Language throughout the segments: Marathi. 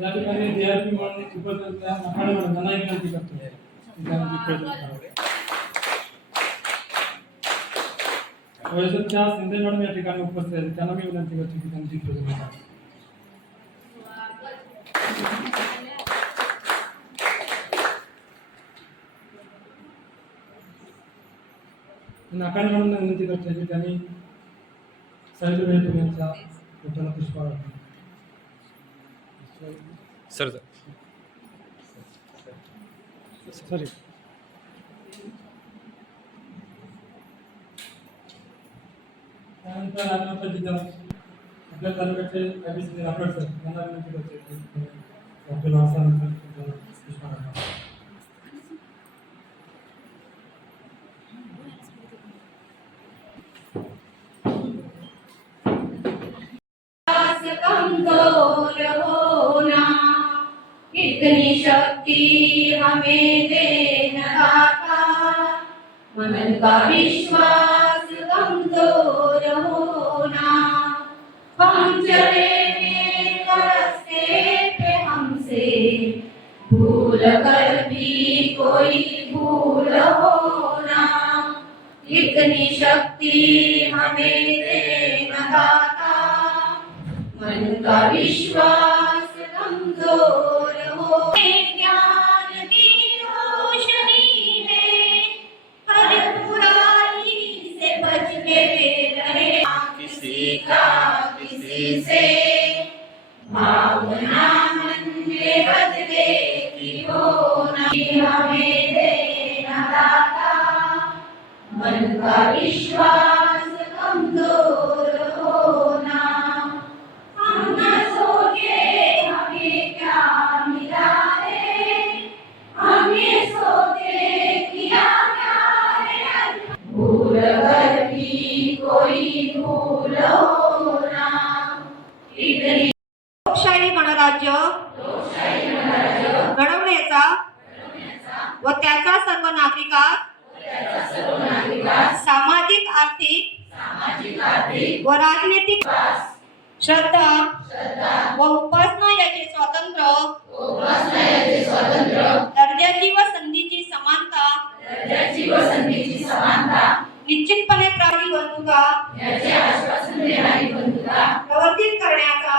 या ठिकाणी DRP म्हणून उपस्थित असलेल्या नकाडे विनंती करतो. त्यांची शिंदे मॅडम या ठिकाणी उपस्थित आहेत. त्यांना मी विनंती करतो की त्यांची प्रयत्न नाकाने म्हणून विनंती करतो की त्यांनी साहित्य तुम्ही यांचा पुतळा पुष्पा सर सॉरी त्यानंतर आता जिल्हा आपल्या तालुक्याचे कायदेशीर राठोड सर यांना विनंती करते की आपल्याला व राजनैतिक श्रद्धा. व उपासना याचे स्वातंत्र्य. दर्जाची व संधीची समानता. निश्चितपणे प्राणी बंधुता प्रवर्तित करण्याचा?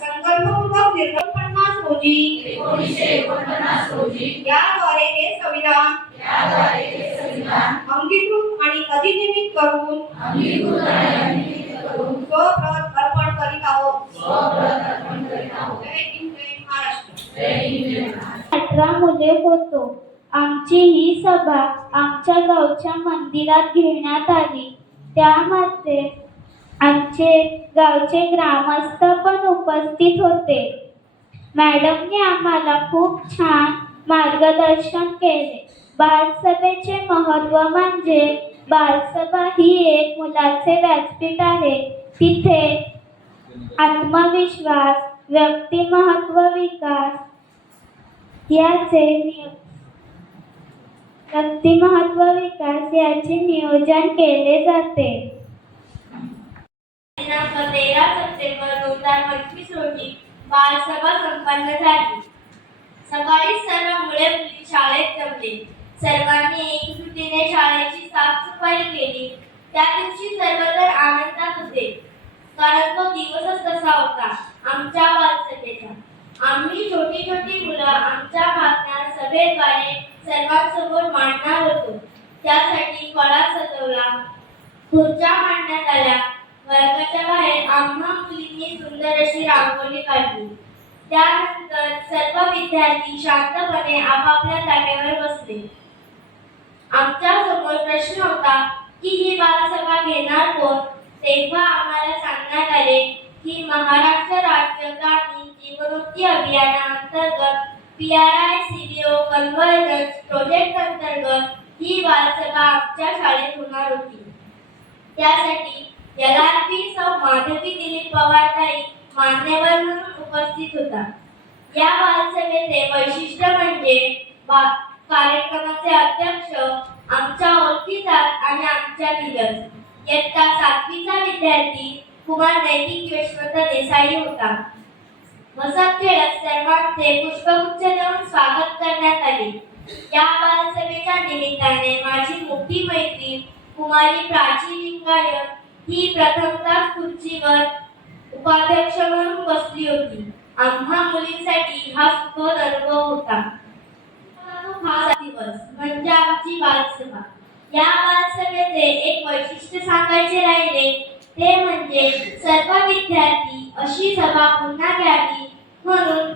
संकल्पपूर्वक निर्गम पन्नास रोजी. याद्वारे हे संविधान अंगीकृत आणि अधिनियमित करून स्वप्रत अर्पण करीत आहोत. जय हिंद जय महाराष्ट्र. अठरा मुले होतो. आमची ही सभा आमच्या गावच्या मंदिरात घेण्यात आली. त्यामध्ये आमचे गावचे ग्रामस्थ पण उपस्थित होते. मॅडमने आम्हाला खूप छान मार्गदर्शन केले. बालसभेचे महत्त्व म्हणजे बालसभा ही एक मुलाचे व्यासपीठ आहे. तिथे आत्मविश्वास व्यक्तिमहत्व विकास याचे नियम व्यक्तिमहत्व विकास याचे नियोजन केले जाते. दिनांक तेरा सप्टेंबर दोन हजार पंचवीस रोजी बालसभा संपन्न झाली. सकाळी सर्व मुले मुली शाळेत जमले. सर्वांनी एकजुटीने शाळेची साफसफाई केली. त्या दिवशी सर्वजण आनंदात होते. कारण तो दिवसच तसा होता? आमच्या बालसभेचा. आम्ही छोटी छोटी मुलं आमच्या भावना सभेद्वारे सर्वांसमोर मांडणार होतो. त्यासाठी कळा सजवला. खुर्च्या मांडण्यात आल्या. वर्गाच्या बाहेर आम्हा मुलींनी सुंदर अशी रांगोळी काढली. त्यानंतर सर्व विद्यार्थी शांतपणे आपापल्या जागेवर बसले. आमच्यासमोर प्रश्न होता की ही बालसभा घेणार कोण? तेव्हा आम्हाला सांगण्यात आले की महाराष्ट्र राज्य ग्रामीण अभियाना अभियानाअंतर्गत P R I CBO convergence project अंतर्गत ही बालसभा आमच्या शाळेत होणार होती. त्यासाठी एल आर पी सौ माधवी दिलीप पवार ताई मान्यवर म्हणून उपस्थित होता. या बालसभेचे वैशिष्ट्य म्हणजे कार्यक्रमाचे अध्यक्ष आमच्या ओळखीचा आणि आमच्या दिवस. इयत्ता सातवीचा विद्यार्थी कुमार नैतिक यशवंत देसाई होता. वसंत खेळत सर्वांचे पुष्पगुच्छ देऊन स्वागत करण्यात आले. या बालसभेच्या निमित्ताने माझी मोठी मैत्रीण कुमारी प्राची लिंगायत ही प्रथमतः खुर्चीवर उपाध्यक्ष म्हणून बसली होती. आम्हा मुलींसाठी हा सुखद अनुभव होता. हा दिवस म्हणजे आमची बालसभा. या बालसभेचे एक वैशिष्ट्य सांगायचे राहिले ते म्हणजे सर्व विद्यार्थी अशी सभा पुन्हा घ्यावी म्हणून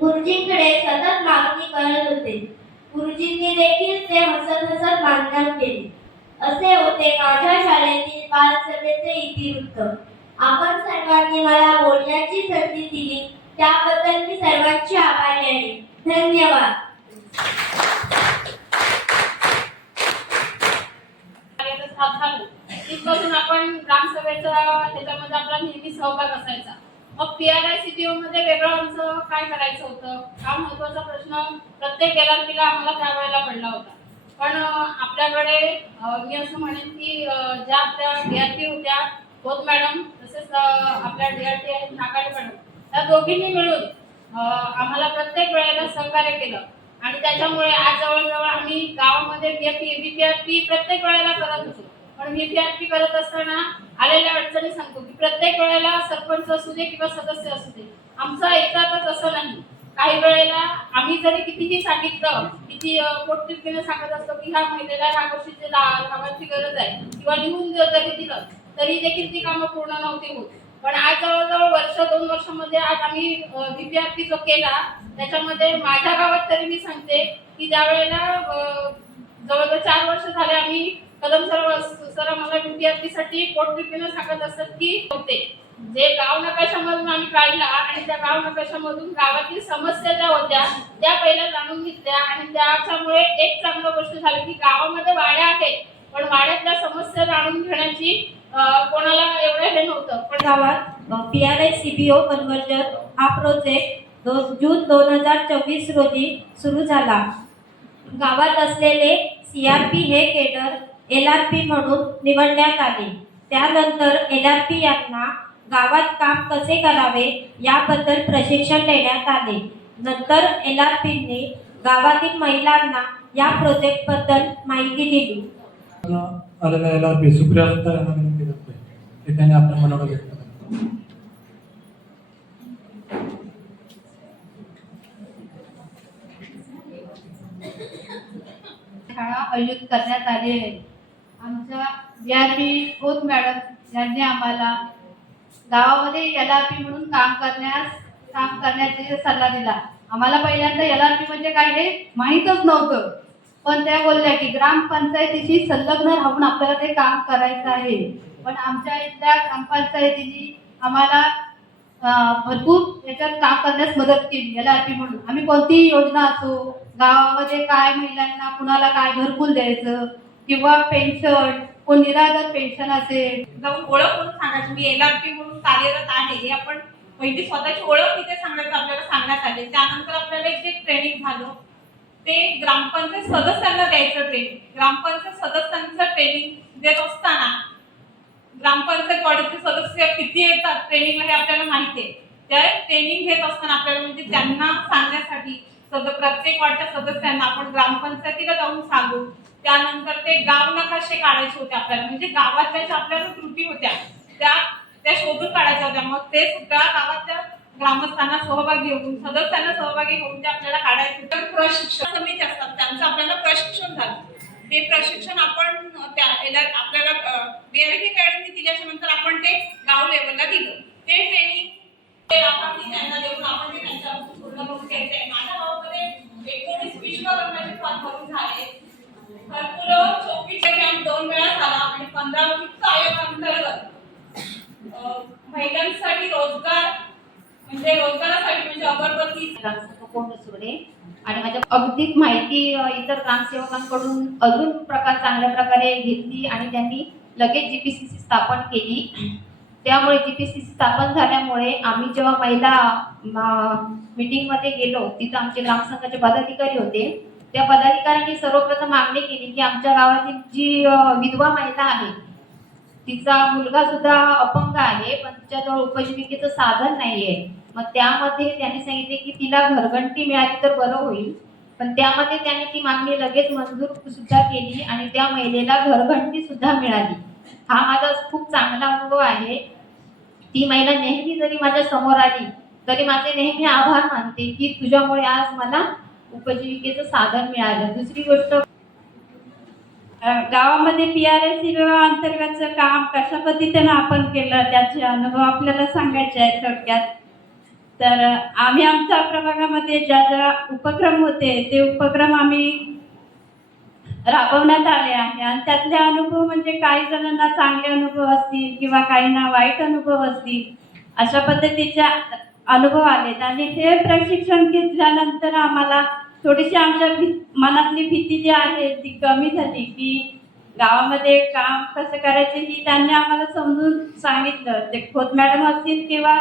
गुरुजींकडे सतत मागणी करत होते. गुरुजींनी देखील ते हसत हसत मान्य केले. असे होते माझ्या शाळेतील बालसभेचे इतिवृत्त. आपण सर्वांनी मला बोलण्याची संधी दिली त्याबद्दल मी सर्वांची आभारी आहे. धन्यवाद. कार्यातच तिथपासून आपण ग्रामसभेचा त्याच्यामध्ये आपला नेहमी सहभाग असायचा. मग P R I C P मध्ये वेगळं आमचं काय करायचं होतं? हा महत्त्वाचा प्रश्न प्रत्येक एल ला आम्हाला त्यावेळेला पडला होता. पण आपल्याकडे मी असं म्हणेन की ज्या आपल्या डी आर पी होत्या बोध मॅडम तसेच आपल्या डी आर टी आहेत नाकाडे मॅडम त्या दोघींनी मिळून आम्हाला प्रत्येक वेळेला सहकार्य केलं. आणि त्याच्यामुळे आज जवळजवळ आम्ही गावामध्ये बीपीआरपी प्रत्येक वेळेला करत होतो. पण ती करत असताना आलेल्या अडचणी सांगतो की प्रत्येक वेळेला सरपंच असू दे किंवा सदस्य असू दे आमचं एकदाच असं नाही. काही वेळेला आम्ही जरी कितीही सांगितलं किती अं, सांगत असतो की ह्या महिलेला ह्या गोष्टीची ला- कामाची गरज आहे किंवा लिहून जरी दिलं तरी देखील ती कामं पूर्ण नव्हती होत. पण आज जवळजवळ वर्ष दोन वर्षामध्ये आज आम्ही विद्यार्थी जो केला त्याच्यामध्ये माझ्या गावात तरी मी सांगते की ज्या वेळेला जवळजवळ चार वर्ष झाले आम्ही कदम सर सर आम्हाला विद्यार्थीसाठी साठी सांगत असतात की होते. जे गाव नकाशामधून आम्ही काढला आणि त्या गाव नकाशामधून गावातील समस्या ज्या होत्या त्या पहिल्या जाणून घेतल्या आणि त्याच्यामुळे एक चांगलं गोष्ट झाली की गावामध्ये वाड्या आहेत. पण वाड्यातल्या समस्या जाणून घेण्याची कोणाला एवढं हे नव्हतं. पण गावात P R I C B O conversion हा प्रोजेक्ट दो जून दोन हजार चोवीस रोजी सुरू झाला. गावात असलेले सी आर पी हे केडर एल आर पी म्हणून निवडण्यात आले. त्यानंतर एल आर पी यांना गावात काम कसे करावे याबद्दल प्रशिक्षण देण्यात आले. नंतर एल आर पीने गावातील महिलांना या प्रोजेक्टबद्दल माहिती दिली. आलेल्या याला बी सुप्रिया सुद्धा यांना विनंती करतोय ते त्यांनी आपल्या मनाला व्यक्त करावं शाळा आयोजित करण्यात आली आहे. आमच्या बी पी खोत मॅडम यांनी आम्हाला गावामध्ये एल आर पी म्हणून काम करण्यास काम करण्याचा सल्ला दिला. आम्हाला पहिल्यांदा एल आर पी म्हणजे काय हे माहीतच नव्हतं. पण त्या बोलल्या की ग्रामपंचायतीशी संलग्न राहून आपल्याला ते काम करायचं आहे. पण आमच्या इथल्या ग्रामपंचायतीने आम्हाला भरपूर याच्यात काम करण्यास मदत केली एल आर पी म्हणून. आम्ही कोणतीही योजना असो गावामध्ये काय महिलांना कुणाला काय घरकुल द्यायचं किंवा पेन्शन कोण निराधार पेन्शन असेल. जाऊन ओळख म्हणून सांगायची. मी एल आर पी म्हणून कार्यरत आहे. हे आपण पहिली स्वतःची ओळख तिथे सांगायचं आपल्याला सांगण्यात आले. त्यानंतर आपल्याला एक जे ट्रेनिंग झालं ते ग्रामपंचायत सदस्यांना द्यायचं ट्रेनिंग ग्रामपंचायत सदस्यांचं ट्रेनिंग देत असताना ग्रामपंचायत वाडीचे सदस्य किती येतात ट्रेनिंगला हे आपल्याला माहिती आहे. त्या ट्रेनिंग घेत असताना आपल्याला म्हणजे त्यांना सांगण्यासाठी सद प्रत्येक वाडच्या सदस्यांना आपण ग्रामपंचायतीला जाऊन सांगू. त्यानंतर ते गाव नकाशे काढायचे होते आपल्याला. म्हणजे गावातल्याच ज्या आपल्याला त्रुटी होत्या. त्या त्या शोधून काढायच्या होत्या. मग ते सुद्धा गावातल्या ग्रामस्थांना सहभागी घेऊन सदस्यांना सहभागी घेऊन ते आपल्याला काढायचे तर प्रशिक्षण समिती असतात. त्यांचं आपल्याला प्रशिक्षण झालं. ते प्रशिक्षण आपण त्या आपल्याला बीआरटी अकॅडमी दिल्याच्या नंतर आपण ते गाव लेवलला दिलं. ते ट्रेनिंग ते आपण ती त्यांना देऊन आपण ते त्यांच्या पूर्ण करून घ्यायचं आहे माझ्या गावामध्ये एकोणीस विश्वकर्माचे फॉर्म भरून झाले. कॅम्प दोन वेळा झाला आणि पंधरा महिलांसाठी रोजगार म्हणजे रोजगारासाठी म्हणजे अगरबत्ती. सुरडे आणि माझ्या अगदी माहिती इतर ग्रामसेवकांकडून अजून प्रकार चांगल्या प्रकारे घेतली आणि त्यांनी लगेच जीपीसीसी स्थापन केली. त्यामुळे जीपीसीसी स्थापन झाल्यामुळे आम्ही जेव्हा महिला मीटिंगमध्ये गेलो तिथं आमचे ग्रामसंघाचे पदाधिकारी होते. त्या पदाधिकाऱ्यांनी सर्वप्रथम मागणी केली की आमच्या गावातील जी विधवा महिला आहे तिचा मुलगा सुद्धा अपंग आहे पण तिच्याजवळ उपजीविकेचं साधन नाहीये. मग त्यामध्ये त्यांनी सांगितले की तिला घरघंटी मिळाली तर बरं होईल पण त्यामध्ये त्यांनी ती मागणी लगेच मंजूर सुद्धा केली आणि त्या महिलेला घरघंटी सुद्धा मिळाली. हा माझा खूप चांगला अनुभव आहे. ती महिला नेहमी जरी माझ्यासमोर आली तरी माझे नेहमी आभार मानते की तुझ्यामुळे आज मला उपजीविकेचं साधन मिळालं. दुसरी गोष्ट गावामध्ये पी आर एस अंतर्गतचं काम कशा पद्धतीनं आपण केलं त्याचे अनुभव आपल्याला सांगायचे आहेत थोडक्यात. तर आम्ही आमच्या प्रभागामध्ये ज्या ज्या उपक्रम होते ते उपक्रम आम्ही राबवण्यात आले आहे. आणि त्यातले अनुभव म्हणजे काही जणांना चांगले अनुभव असतील किंवा काहींना वाईट अनुभव असतील अशा पद्धतीचे अनुभव आलेत. आणि हे प्रशिक्षण घेतल्यानंतर आम्हाला थोडीशी आमच्या भी मनातली भीती जी आहे ती कमी झाली की गावामध्ये काम कसं करायचे ही त्यांनी आम्हाला समजून सांगितलं. ते खोत मॅडम असतील किंवा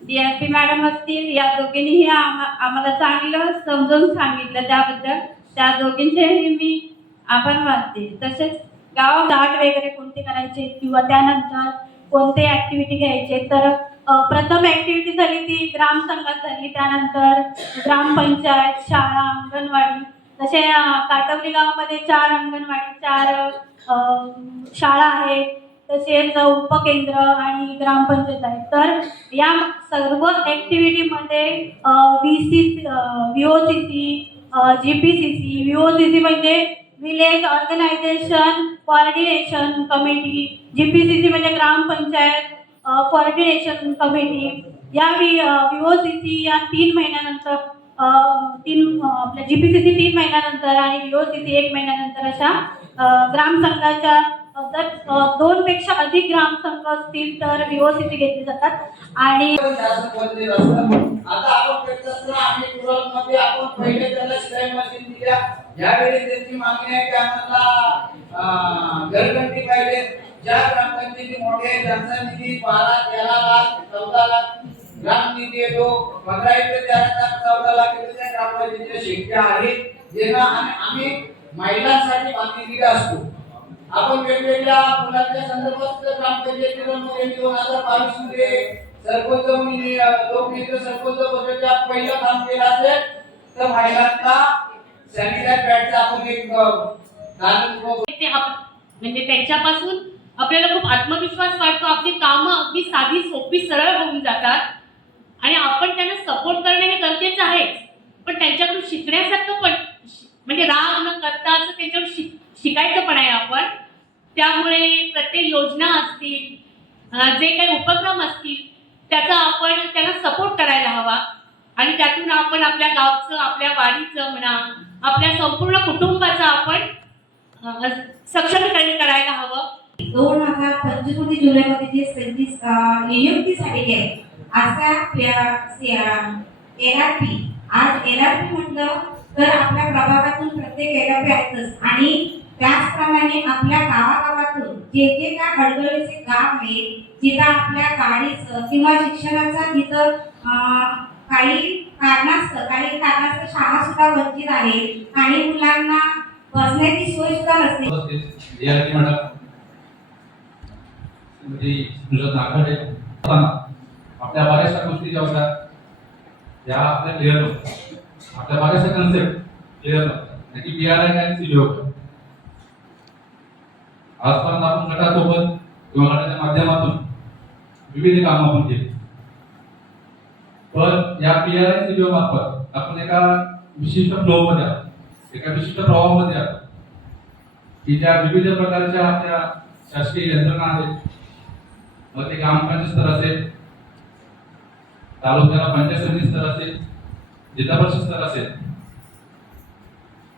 डी एम पी मॅडम असतील या दोघींनीही आम्हा आम्हाला चांगलं समजून सांगितलं त्याबद्दल. त्या दोघींचेही मी आभार मानते. तसेच गावात आठ वगैरे कोणते करायचे किंवा त्यानंतर कोणते ॲक्टिव्हिटी घ्यायचे तर प्रथम ॲक्टिव्हिटी झाली ती ग्रामसंघात झाली. त्यानंतर ग्रामपंचायत शाळा अंगणवाडी तसे काटवली गावामध्ये चार अंगणवाडी चार शाळा आहेत. तसेच उपकेंद्र आणि ग्रामपंचायत आहे. तर या सर्व ॲक्टिव्हिटीमध्ये V C V O C C G P C C V O C C म्हणजे village organisation coordination committee G P C C म्हणजे ग्रामपंचायत कोऑर्डिनेशन कमिटी या व्ही ओ सी सी या तीन महिन्यानंतर तीन आपल्या जी पी सी सी तीन महिन्यानंतर आणि व्ही ओ सी सी एक महिन्यानंतर अशा ग्रामसंघाच्या जर अ, दोनपेक्षा अधिक ग्रामसंघ असतील तर व्ही ओ घेतली जातात. आणि आता आपण पहिले त्याला शिलाई मशीन दिल्या. यावेळी त्यांची मागणी आहे की आम्हाला अं, घरघंटी पाहिजे. ज्या ग्रामपंचायती मोठे आहे, त्यांचा निधी बारा तेरा लाख चौदा लाख ग्राम निधी येतो. पंधरा इथे तेरा लाख चौदा लाख येतो. त्या ग्रामपंचायतीच्या शेट्या आहेत. ज्यांना आम्ही आम्ही महिलांसाठी मागणी दिली असतो. आपण वेगवेगळ्या मुलांच्या संदर्भात काम केले. दोन हजार बावीसमध्ये सरपंच लोकनेते सरपंच पदाच्या पहिलं काम केलं असेल तर महिलांना सॅनिटाईज पॅडचा आपण एक म्हणजे त्यांच्यापासून आपल्याला खूप आत्मविश्वास वाटतो. आपली कामं अगदी साधी सोपी सरळ होऊन जातात. आणि आपण त्यांना सपोर्ट करणे हे गरजेचं आहे. पण त्यांच्याकडून शिकण्यासारखं पण म्हणजे राग न करता असं त्यांच्याकडून शिक शिकायचं पण आहे आपण. त्यामुळे प्रत्येक योजना असतील जे काही उपक्रम असतील त्याचा आपण त्यांना सपोर्ट करायला हवा. आणि त्यातून आपण आपल्या गावचं आपल्या वाडीचं म्हणा आपल्या संपूर्ण कुटुंबाचं आपण सक्षमीकरण करायला हवं. दोन हजार पंचवीसमध्ये जुलैमध्ये जे सव्वीस नियुक्ती झालेली आहे असा एल आर पी. आज एन आर पी म्हटलं तर आपल्या प्रभागातून प्रत्येक एल आर पी आहेतच आणि त्याचप्रमाणे आपल्या गावागावातून जे जे काय अडगळीचे गाव आहे जिथं आपल्या गाडीचं किंवा शिक्षणाचा तिथं काही कारणास्तव काही कारणास्तव शाळा सुद्धा वंचित आहे. काही मुलांना बसण्याची सोय सुद्धा नसते. DRT मॅडम श्रीमती सुजात नागडे आपल्या बऱ्याचशा गोष्टी ज्या होत्या त्या आपल्या क्लिअर होत्या आपल्या बऱ्याचशा कन्सेप्ट क्लिअर होत्या की बी आर आय आणि सी होतं आजपर्यंत आपण गटासोबत किंवा गटाच्या माध्यमातून विविध कामं आपण केली. पण या पी आर आय सी मार्फत आपण एका विशिष्ट फ्लो मध्ये आहोत एका विशिष्ट प्रवाहामध्ये आहोत की ज्या विविध प्रकारच्या आपल्या शासकीय यंत्रणा आहेत मग ते ग्रामपंचायत स्तर असेल तालुक्याला पंचायत समिती स्तर असेल जिल्हा परिषद स्तर असेल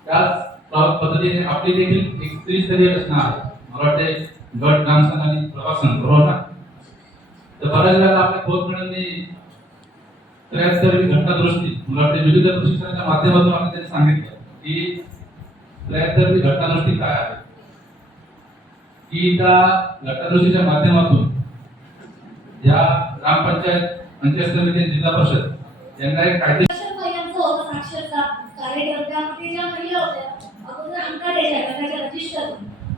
त्याच पद्धतीने आपली देखील एक त्रिस्तरीय रचना आहे. मला वाटते गट ग्रामसंघ आणि प्रभाग बरोबर ना तर बऱ्याच वेळेला आपल्या खोत मॅडमनी त्र्याहत्तरवी घटना मला वाटते विविध प्रशिक्षणाच्या माध्यमातून आम्ही त्यांनी सांगितलं की त्र्याहत्तरवी घटनादृष्टी काय आहे? की त्या घटनादृष्टीच्या माध्यमातून या ग्रामपंचायत पंचायत समिती जिल्हा परिषद यांना एक कायदे कार्यकर्त्यामध्ये ज्या महिला होत्या अगोदर अंका द्यायच्या गटाच्या रजिस्टर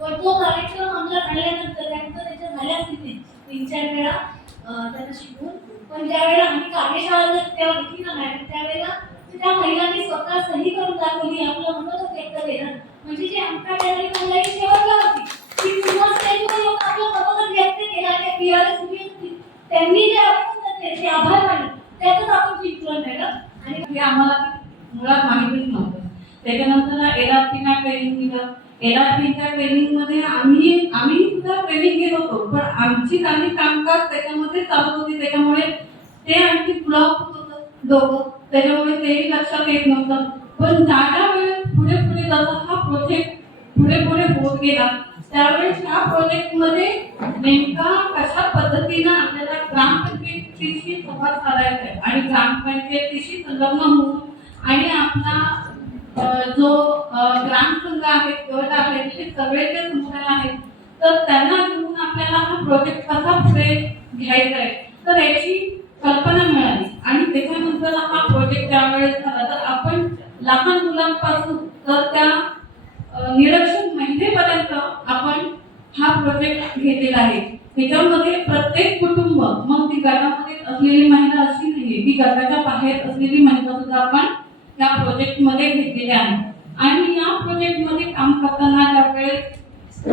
पण तो कार्यक्रम आमचा झाल्यानंतर त्यानंतर त्याच्या झाल्याच तिथे तीन चार वेळा त्यांना शिकवून पण ज्यावेळेला आम्ही कार्यशाळा तेव्हा घेतली ना मॅडम त्यावेळेला त्या महिलांनी स्वतः सही करून दाखवली आपलं म्हणत होतं एकदा देणार म्हणजे जे आमच्या वेळेला महिला ही शेवटला होती ती पूर्ण स्टेजवर येऊन आपलं मनोगत व्यक्त केला त्या PRS उभी होती. त्यांनी जे आपण त्यांचे आभार मानले त्यातच आपण जिंकलो मॅडम आणि हे आम्हाला मुळात माहितीच नव्हतं त्याच्यानंतर एल आर पीना ट्रेनिंग दिलं एल आर पीच्या ट्रेनिंगमध्ये आम्ही आम्ही सुद्धा ट्रेनिंग घेत होतो पण आमची काही कामकाज त्याच्यामध्ये चालू होती त्याच्यामुळे ते आणखी ब्लॉक होत होतं दोघं. त्याच्यामुळे तेही लक्षात येत नव्हतं. पण ज्या वेळेस पुढे पुढे जसा हा प्रोजेक्ट पुढे पुढे होत गेला त्यावेळेस ह्या प्रोजेक्टमध्ये नेमका कशा पद्धतीनं आपल्याला ग्रामपंचायतीशी संवाद साधायचा आहे? आणि ग्रामपंचायतीशी संलग्न होऊन आणि आपला जो ग्रामसंघ आहे गट आहे ते सगळे जे समुदाय आहेत तर त्यांना घेऊन आपल्याला हा प्रोजेक्ट कसा पुढे घ्यायचा आहे? तर याची कल्पना मिळाली. आणि त्याच्यानंतर हा प्रोजेक्ट त्यावेळेस झाला तर आपण लहान मुलांपासून तर त्या निरक्षर महिलेपर्यंत आपण हा प्रोजेक्ट घेतलेला आहे. त्याच्यामध्ये प्रत्येक कुटुंब मग ती गटामध्ये असलेली महिला अशी नाही ती गटाच्या बाहेर असलेली महिला सुद्धा आपण त्या प्रोजेक्टमध्ये घेतलेल्या आहे आणि या प्रोजेक्टमध्ये काम करताना ज्यावेळेस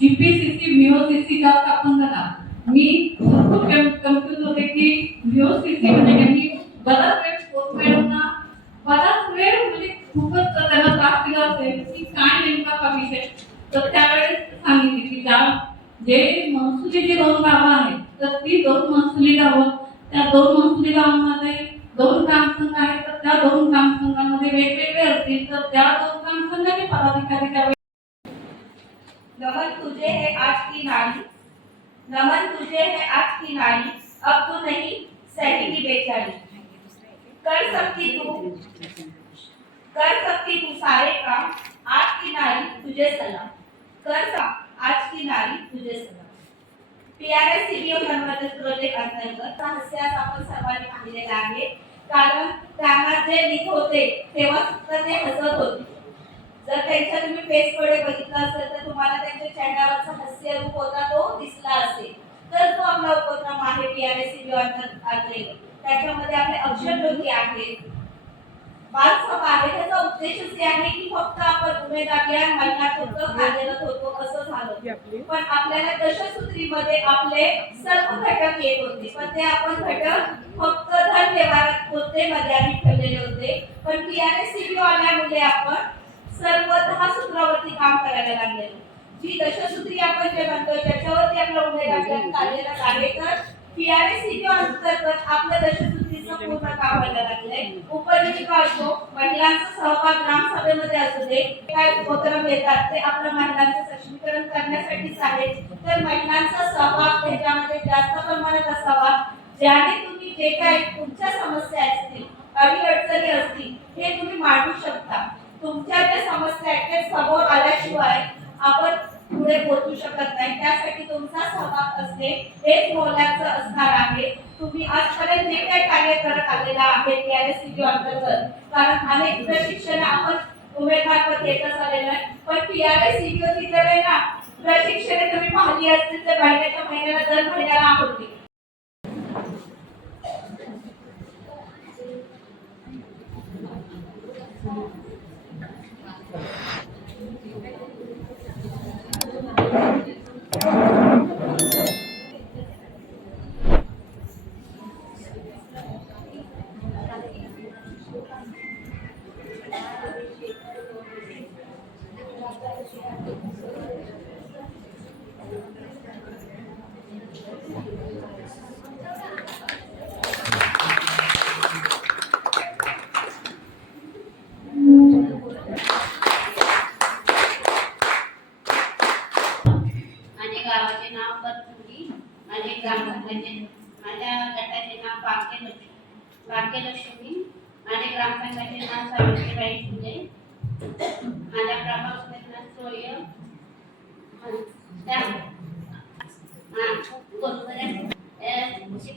जीपीसीसी व्हीओसीसी चा स्थापन झाला मी खूप कन्फ्युज होते की व्हीओसीसी म्हणजे त्यांनी बराच वेळ पोस्टमॅनना बराच वेळ म्हणजे खूपच त्याला त्रास दिला असेल की काय नेमका हा विषय? तर त्यावेळेस सांगितले की ज्या जे महसुली दोन गावं आहेत तर ती दोन महसुली गावं त्या दोन महसुली गावांमध्ये दोन ग्रामसंघ आहेत, तर त्या दोन ग्रामसंघामध्ये वेगवेगळे असतील, तर त्या दोन ग्रामसंघाचे पदाधिकारी त्यावेळी नमन तुझे है आज की नारी नमन तुझे है आज की नारी अब तू नहीं सहेगी बेचारी. कर सकती तू, कर सकती तू सारे काम. आज की नारी तुझे सलाम. कर आज की नारी तुझे सलाम. पीआरएस सीबीओ कन्वर्जन प्रोजेक्ट अंतर्गत. हास्यास आपण सर्वांनी पाहिलेला आहे. कारण त्यांना जे लिख होते तेव्हा सुद्धा ते हसत होते. जर त्यांच्या तुम्ही फेसकडे बघितलं असेल तर तुम्हाला त्यांच्या चेहऱ्यावरचा हास्य रूप होता तो दिसला असेल. तर तो आपला उपक्रम आहे पीआरएससी अंतर्गत त्याच्यामध्ये आपले अक्षर डोके आहेत. बालसभा आहे त्याचा उद्देश असे आहे की फक्त आपण उमेदवार महिन्यात होतो कार्यरत होतो असं झालं. पण आपल्याला दशसूत्रीमध्ये आपले सर्व घटक येत होते. पण ते आपण घटक फक्त धन व्यवहारात होते मर्यादित ठेवलेले होते. पण पीआरएस आल्यामुळे आपण सर्व दहा सूत्रावरती काम करायला लागलेलो जी दशसूत्री आपण जे म्हणतो त्याच्यावरती आपला उमेदवार कार्यरत आहे. तर पीआरएस अंतर्गत आपल्या दशसूत्रीचं पूर्ण काम व्हायला उपजीविका असो महिलांचा सहभाग ग्रामसभेमध्ये असू दे काय उपक्रम येतात ते आपल्या महिलांचं सक्षमीकरण करण्यासाठीच आहे. तर महिलांचा सहभाग त्याच्यामध्ये जास्त प्रमाणात असावा. ज्याने तुम्ही जे काय तुमच्या समस्या असतील अडीअडचणी असतील हे तुम्ही मांडू शकता. तुमच्या ज्या समस्या आहेत त्या समोर आल्याशिवाय आपण पुढे पोहोचू शकत नाही. त्यासाठी तुमचा सहभाग असणे हेच मोलाचं असणार आहे. तुम्ही आजपर्यंत जे काही कार्य करत आलेला आहे पीआरएससी अंतर्गत कारण अनेक प्रशिक्षण आपण उमेदवार येतच आलेलं आहे पण पीआरएस तर आहे ना प्रशिक्षण तुम्ही पाहिली असतील तर महिन्याच्या महिन्याला दर महिन्याला आवडते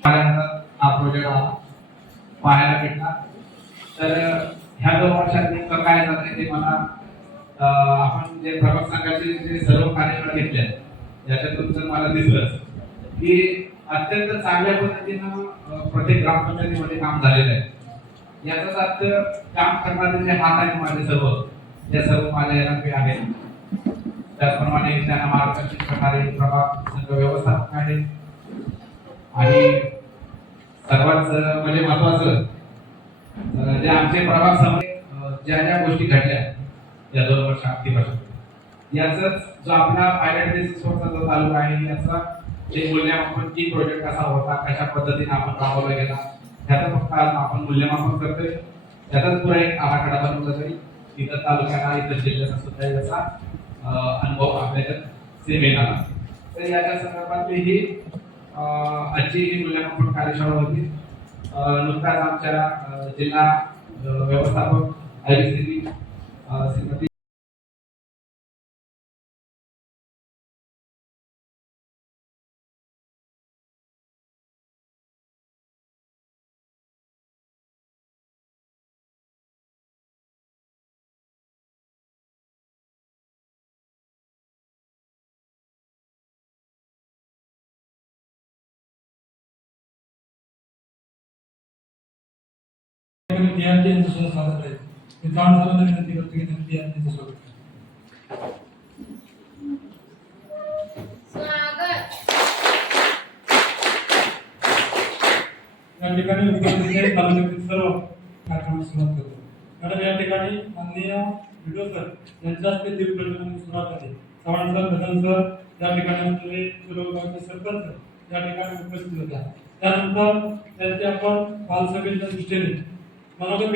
हा, प्रोजेक्ट पाहायला भेटला. तर ह्या दोन वर्षात नेमकं काय जाते ते मला आपण जे प्रभाग संघाचे जे सर्व कार्यक्रम घेतले याच्यातून जर मला दिसलंच की अत्यंत चांगल्या पद्धतीनं प्रत्येक ग्रामपंचायतीमध्ये काम झालेलं आहे. याचाच अर्थ काम करणारे जे हात आहेत माझे सर्व त्या सर्व माझ्या आहेत. त्याचप्रमाणे त्यांना मार्गदर्शन करणारे प्रभाग संघ व्यवस्थापक आहेत. आणि सर्वात म्हणजे महत्वाचं जे आमचे प्रभाग समोर ज्या ज्या गोष्टी घडल्या या दोन वर्ष अगदी याचाच जो आपला पायलट बेसिसवरचा जो तालुका आहे याचा जे मूल्यमापन की प्रोजेक्ट कसा होता कशा पद्धतीने आपण राबवला गेला त्याचं फक्त आज आपण मूल्यमापन करतोय. त्याचाच पुरा एक आराखडा बनवला जाईल. इतर तालुक्याला इतर जिल्ह्याचा सुद्धा याचा अनुभव आपल्याला ते मिळणार तर याच्या संदर्भातली ही अं, आजची ही मूल्यांकन कार्यशाळा होती. नुकताच आमच्या जिल्हा व्यवस्थापक आयुश्री श्रीमती DRT यांचं सुद्धा स्वागत आहे. मी विनंती करतो की यांचं स्वागत करा. या ठिकाणी उपस्थित तालुक्यातील सर्व कार्यक्रमास सुरुवात करतो. मॅडम या ठिकाणी माननीय व्हिडिओ सर यांच्या हस्ते सुरुवात आहे चव्हाण सर गगन सर या ठिकाणी असलेले सर्व गावचे सरपंच या ठिकाणी उपस्थित होत्या. त्यानंतर त्यांचे आपण बालसभेच्या दृष्टीने मनोगत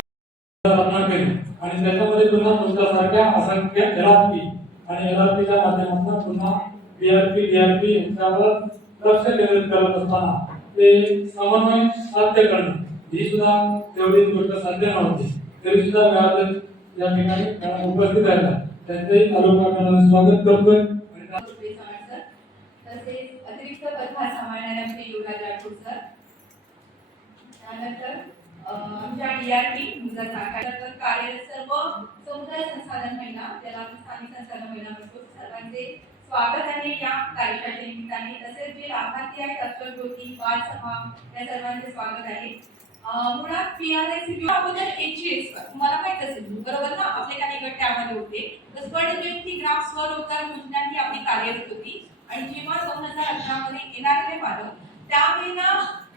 केली आणि त्याच्यामध्ये पुन्हा तुमच्यासारख्या असंख्य एल आर पी आणि एल आर पीच्या माध्यमातून पुन्हा B R P D R P यांच्यावर लक्ष केंद्रित करत असताना ते समन्वय साध्य करणं ही सुद्धा तेवढीच गोष्ट साध्य नव्हती. तरी सुद्धा मॅडम या ठिकाणी उपस्थित राहिला. त्यांचंही आरोग्य स्वागत करतोय. तसेच अतिरिक्त पदभार सांभाळणारे आमचे युवराज राठोड सर. त्यानंतर अं, आमच्या डीआरटी त्यानंतर कार्यरत सर्व समुदाय संसाधन महिला ज्याला आपण स्थानिक संसाधन महिला म्हणतो. सर्वांचे स्वागत आहे या कार्यशाळेच्या निमित्ताने. तसेच जे लाभार्थी आहेत अक्षर ज्योती सभा या सर्वांचे स्वागत आहे. मुळात पी आर एस अगोदर एच एस तुम्हाला माहीत असेल बरोबर ना? आपले काही गट त्यामध्ये होते. तर ग्राम स्वरोजगार योजना ही आपली कार्यरत होती. आणि जेव्हा दोन हजार अठरा मध्ये येणारे मानव त्यावेळेला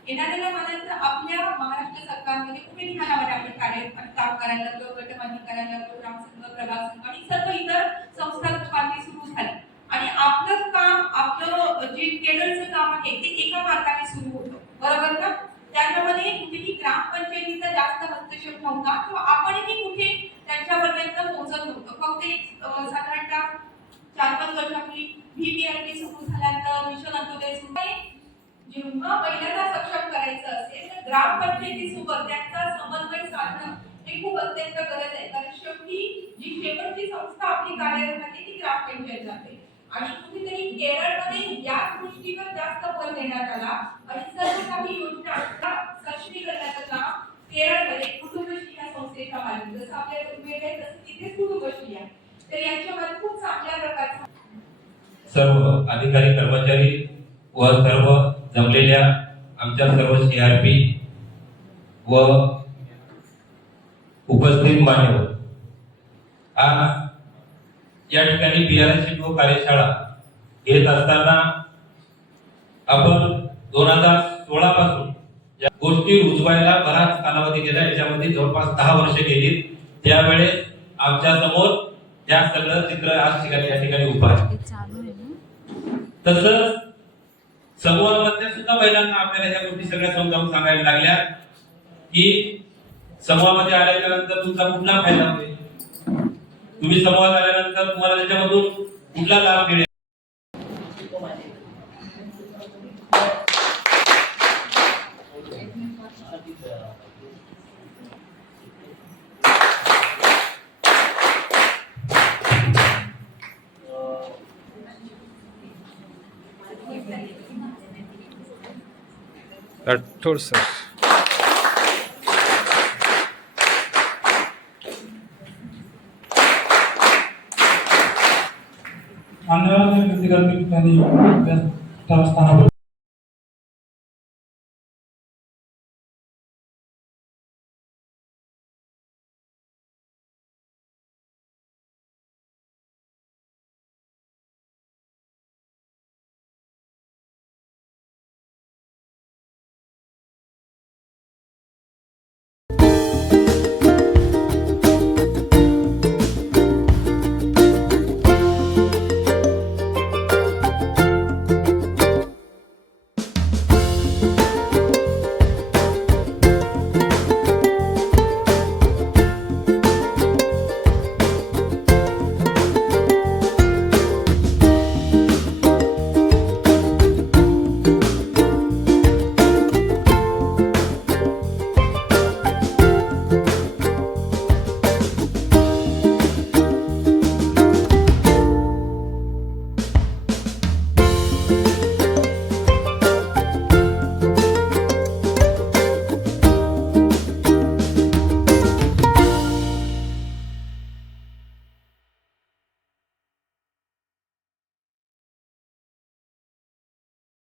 येणाऱ्या मानवांतर आपल्या महाराष्ट्र सरकारमध्ये उभे ह्या आपण कार्य काम करायला लागलो गट बांधणी करायला लागलो ग्रामसंघ प्रभाग संघ आणि सर्व इतर संस्था बांधणी सुरू झाली. आणि आपलं काम आपलं जे केरळचं काम आहे ते एका मार्गाने सुरू होतं. बरोबर ना त्याच्यामध्ये कुठेही ग्रामपंचायतीचा जास्त हस्तक्षेप नव्हता किंवा आपणही कुठे त्यांच्यापर्यंत पोहोचत नव्हतं. फक्त एक साधारणतः चार पाच वर्षापूर्वी व्हीपीआरपी सुरू झाल्यानंतर मिशन अंत्योदय सुरू जेव्हा पहिल्यांदा सक्षम करायचं असेल तर ग्रामपंचायतीसोबत त्यांचा समन्वय साधणं हे खूप अत्यंत गरज आहे. कारण शेवटी जी शेवटची संस्था आपली कार्यरत आहे ती ग्रामपंचायत जाते आणि कुठेतरी केरळमध्ये या गोष्टीवर जास्त भर देण्यात आला आणि सर्व काही योजना त्या सक्षमीकरणाचं काम केरळमध्ये कुटुंबश्री या संस्थेच्या माध्यमातून जसं आपल्या वेगवेगळे आहे तसं तिथे कुटुंबश्री आहे तर यांच्यामध्ये खूप चांगल्या प्रकारचा सर्व अधिकारी कर्मचारी व सर्व जमलेल्या आमच्या सर्व सीआरपी व उपस्थित मान्यवर. आज या ठिकाणी बीआरसी कार्यशाळा घेत असताना आपण दोन हजार सोळा पासून या गोष्टी रुजवायला बराच कालावधी गेला. याच्यामध्ये जवळपास दहा वर्ष गेली. त्यावेळेस आमच्यासमोर त्या सगळं चित्र आज ठिकाणी या ठिकाणी उभं आहे. तसंच समूहामधल्या सुद्धा महिलांना आपल्याला ह्या गोष्टी सगळ्या समजावून सांगायला लागल्या की समूहामध्ये आल्याच्यानंतर तुमचा कुठला फायदा होईल? तुम्ही समूहात आल्यानंतर तुम्हाला त्याच्यामधून कुठला लाभ मिळेल? Ertuğrul. అన్నవరం ఫిజికల్ ఫిట్ అని సంస్థానం